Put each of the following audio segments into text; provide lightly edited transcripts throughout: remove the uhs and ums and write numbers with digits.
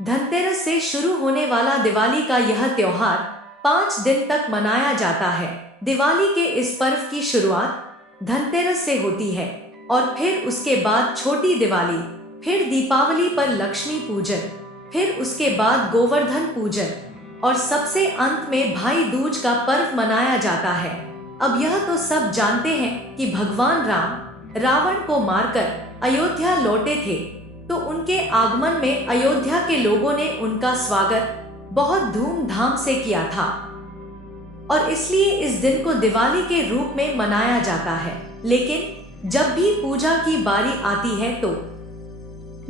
धनतेरस से शुरू होने वाला दिवाली का यह त्योहार 5 दिन तक मनाया जाता है। दिवाली के इस पर्व की शुरुआत धनतेरस से होती है और फिर उसके बाद छोटी दिवाली, फिर दीपावली पर लक्ष्मी पूजन, फिर उसके बाद गोवर्धन पूजन और सबसे अंत में भाई दूज का पर्व मनाया जाता है। अब यह तो सब जानते हैं कि भगवान राम रावण को मारकर अयोध्या लौटे थे, तो उनके आगमन में अयोध्या के लोगों ने उनका स्वागत बहुत धूमधाम से किया था और इसलिए इस दिन को दिवाली के रूप में मनाया जाता है। लेकिन जब भी पूजा की बारी आती है तो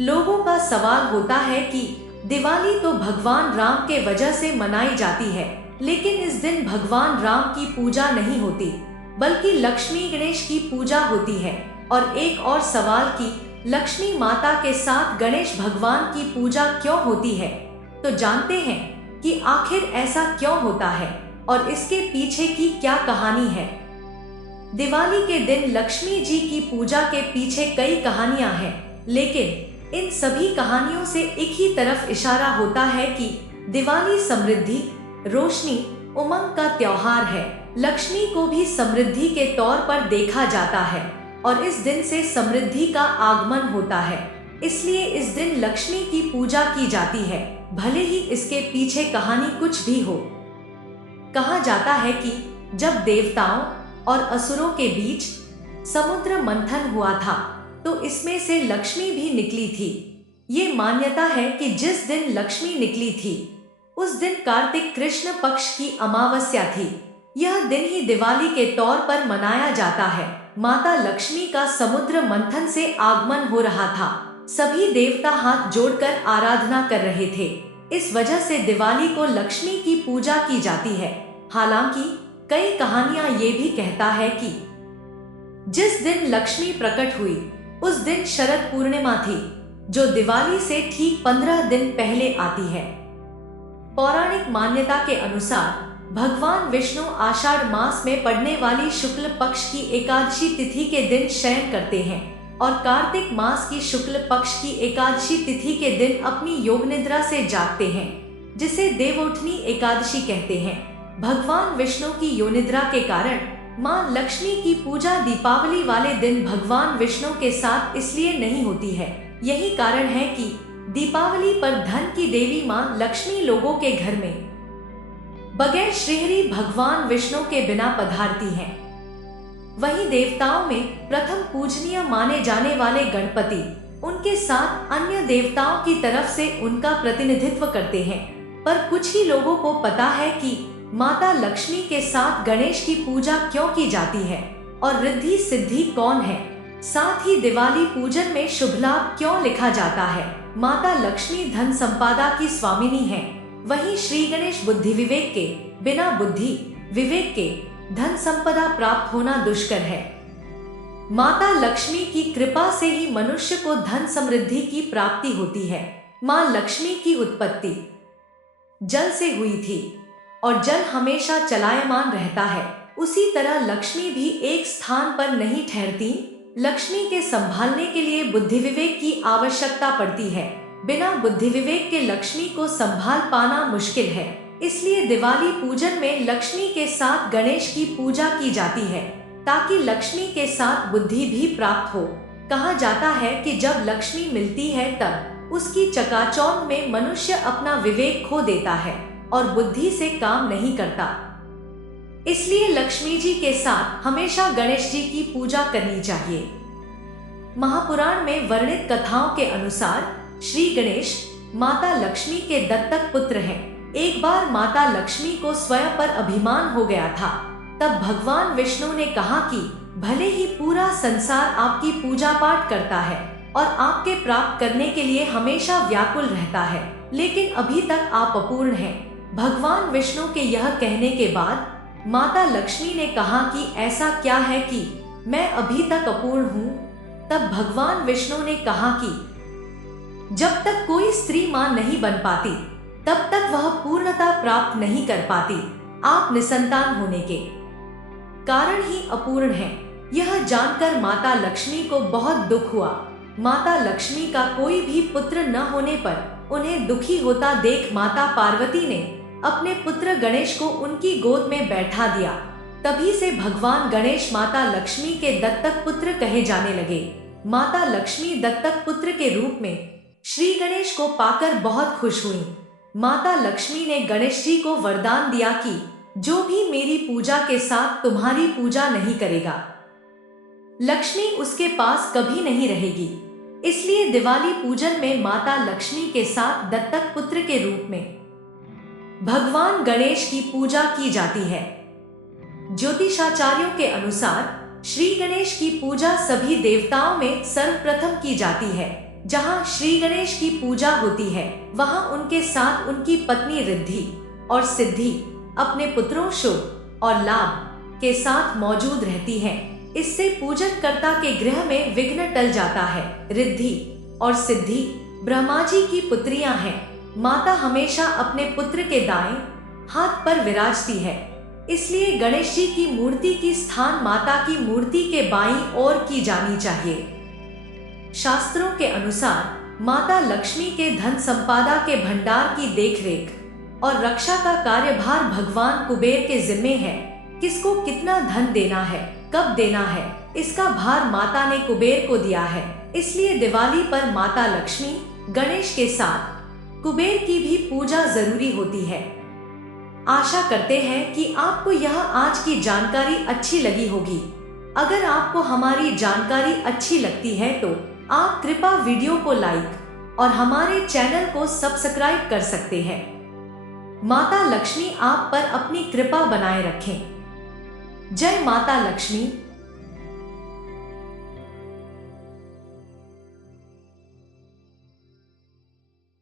लोगों का सवाल होता है कि दिवाली तो भगवान राम के वजह से मनाई जाती है, लेकिन इस दिन भगवान राम की पूजा नहीं होती बल्कि लक्ष्मी गणेश की पूजा होती है। और एक और सवाल कि लक्ष्मी माता के साथ गणेश भगवान की पूजा क्यों होती है, तो जानते हैं कि आखिर ऐसा क्यों होता है और इसके पीछे की क्या कहानी है। दिवाली के दिन लक्ष्मी जी की पूजा के पीछे कई कहानियां हैं, लेकिन इन सभी कहानियों से एक ही तरफ इशारा होता है कि दिवाली समृद्धि, रोशनी, उमंग का त्योहार है। लक्ष्मी को भी समृद्धि के तौर पर देखा जाता है और इस दिन से समृद्धि का आगमन होता है, इसलिए इस दिन लक्ष्मी की पूजा की जाती है, भले ही इसके पीछे कहानी कुछ भी हो। कहा जाता है कि जब देवताओं और असुरों के बीच समुद्र मंथन हुआ था तो इसमें से लक्ष्मी भी निकली थी। ये मान्यता है कि जिस दिन लक्ष्मी निकली थी उस दिन कार्तिक कृष्ण पक्ष की अमावस्या थी। यह दिन ही दिवाली के तौर पर मनाया जाता है। माता लक्ष्मी का समुद्र मंथन से आगमन हो रहा था, सभी देवता हाथ जोड़कर आराधना कर रहे थे, इस वजह से दिवाली को लक्ष्मी की पूजा की जाती है। हालांकि कई कहानियां ये भी कहता है कि जिस दिन लक्ष्मी प्रकट हुई उस दिन शरद पूर्णिमा थी, जो दिवाली से ठीक 15 दिन पहले आती है। पौराणिक मान्यता के अनुसार भगवान विष्णु आषाढ़ मास में पड़ने वाली शुक्ल पक्ष की एकादशी तिथि के दिन शयन करते हैं और कार्तिक मास की शुक्ल पक्ष की एकादशी तिथि के दिन अपनी योग निद्रा से जागते हैं, जिसे देवोठनी एकादशी कहते हैं। भगवान विष्णु की योनिद्रा के कारण मां लक्ष्मी की पूजा दीपावली वाले दिन भगवान विष्णु के साथ इसलिए नहीं होती है। यही कारण है कि दीपावली पर धन की देवी मां लक्ष्मी लोगों के घर में बगैर श्रीहरि भगवान विष्णु के बिना पधारती हैं। वहीं देवताओं में प्रथम पूजनीय माने जाने वाले गणपति उनके साथ अन्य देवताओं की तरफ से उनका प्रतिनिधित्व करते हैं, पर कुछ ही लोगों को पता है कि माता लक्ष्मी के साथ गणेश की पूजा क्यों की जाती है और रिद्धि सिद्धि कौन है। साथ ही दिवाली पूजन में शुभ लाभ क्यों लिखा जाता है। माता लक्ष्मी धन संपदा की स्वामिनी है, वहीं श्री गणेश बुद्धि विवेक के, बिना बुद्धि विवेक के धन संपदा प्राप्त होना दुष्कर है। माता लक्ष्मी की कृपा से ही मनुष्य को धन समृद्धि की प्राप्ति होती है। मां लक्ष्मी की उत्पत्ति जल से हुई थी और जल हमेशा चलायमान रहता है, उसी तरह लक्ष्मी भी एक स्थान पर नहीं ठहरती। लक्ष्मी के संभालने के लिए बुद्धि विवेक की आवश्यकता पड़ती है, बिना बुद्धि विवेक के लक्ष्मी को संभाल पाना मुश्किल है। इसलिए दिवाली पूजन में लक्ष्मी के साथ गणेश की पूजा की जाती है, ताकि लक्ष्मी के साथ बुद्धि भी प्राप्त हो। कहा जाता है कि जब लक्ष्मी मिलती है तब उसकी चकाचौंध में मनुष्य अपना विवेक खो देता है और बुद्धि से काम नहीं करता। इसलिए लक्ष्मी जी के साथ हमेशा गणेश जी की पूजा करनी चाहिए। महापुराण में वर्णित कथाओं के अनुसार श्री गणेश माता लक्ष्मी के दत्तक पुत्र हैं। एक बार माता लक्ष्मी को स्वयं पर अभिमान हो गया था, तब भगवान विष्णु ने कहा कि भले ही पूरा संसार आपकी पूजा पाठ करता है और आपके प्राप्त करने के लिए हमेशा व्याकुल रहता है, लेकिन अभी तक आप अपूर्ण हैं। भगवान विष्णु के यह कहने के बाद माता लक्ष्मी ने कहा कि ऐसा क्या है कि मैं अभी तक अपूर्ण हूँ। तब भगवान विष्णु ने कहा कि जब तक कोई स्त्री मां नहीं बन पाती तब तक वह पूर्णता प्राप्त नहीं कर पाती। आप निसंतान होने के कारण ही अपूर्ण हैं। यह जानकर माता लक्ष्मी को बहुत दुख हुआ माता लक्ष्मी का कोई भी पुत्र न होने पर उन्हें दुखी होता देख माता पार्वती ने अपने पुत्र गणेश को उनकी गोद में बैठा दिया। तभी से भगवान गणेश माता लक्ष्मी के दत्तक पुत्र कहे जाने लगे। माता लक्ष्मी दत्तक पुत्र के रूप में श्री गणेश को पाकर बहुत खुश हुई। माता लक्ष्मी ने गणेश जी को वरदान दिया कि जो भी मेरी पूजा के साथ तुम्हारी पूजा नहीं करेगा, लक्ष्मी उसके पास कभी नहीं रहेगी। इसलिए दिवाली पूजन में माता लक्ष्मी के साथ दत्तक पुत्र के रूप में भगवान गणेश की पूजा की जाती है। ज्योतिषाचार्यों के अनुसार श्री गणेश की पूजा सभी देवताओं में सर्वप्रथम की जाती है। जहां श्री गणेश की पूजा होती है वहां उनके साथ उनकी पत्नी रिद्धि और सिद्धि अपने पुत्रों शुभ और लाभ के साथ मौजूद रहती हैं। इससे पूजन कर्ता के गृह में विघ्न टल जाता है। रिद्धि और सिद्धि ब्रह्मा जी की पुत्रियां हैं। माता हमेशा अपने पुत्र के दाएं हाथ पर विराजती है। इसलिए गणेश जी की मूर्ति की स्थान माता की मूर्ति के बाईं ओर की जानी चाहिए। शास्त्रों के अनुसार माता लक्ष्मी के धन संपदा के भंडार की देखरेख और रक्षा का कार्यभार भगवान कुबेर के जिम्मे है। किसको कितना धन देना है, कब देना है, इसका भार माता ने कुबेर को दिया है। इसलिए दिवाली पर माता लक्ष्मी गणेश के साथ कुबेर की भी पूजा जरूरी होती है। आशा करते हैं कि आपको यह आज की जानकारी अच्छी लगी होगी। अगर आपको हमारी जानकारी अच्छी लगती है तो आप कृपया वीडियो को लाइक और हमारे चैनल को सब्सक्राइब कर सकते हैं। माता लक्ष्मी आप पर अपनी कृपा बनाए रखें। जय माता लक्ष्मी।